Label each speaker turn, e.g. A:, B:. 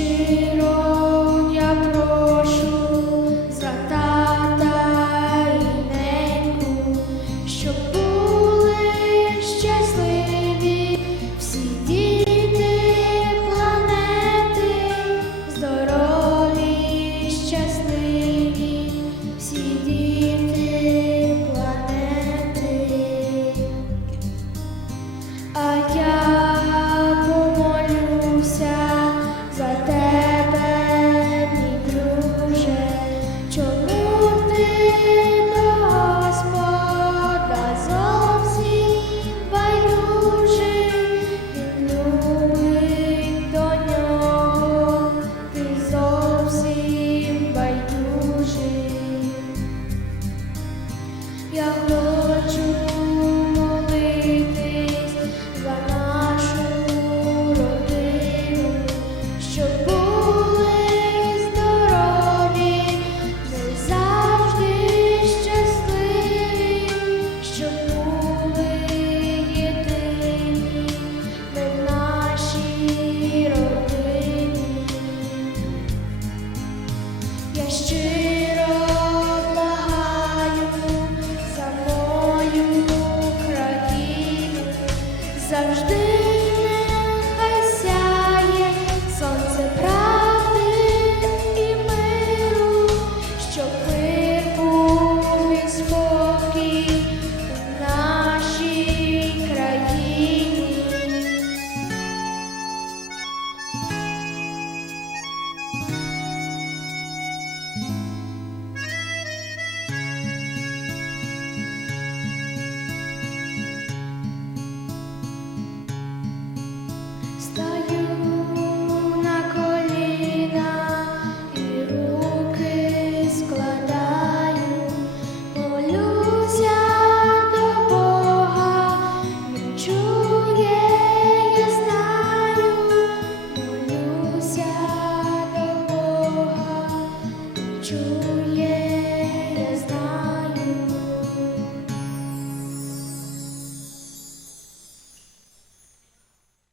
A: change. Я хочу молитись за нашу родину, щоб були здорові, ми завжди щасливі, щоб були єдині, нашій родині.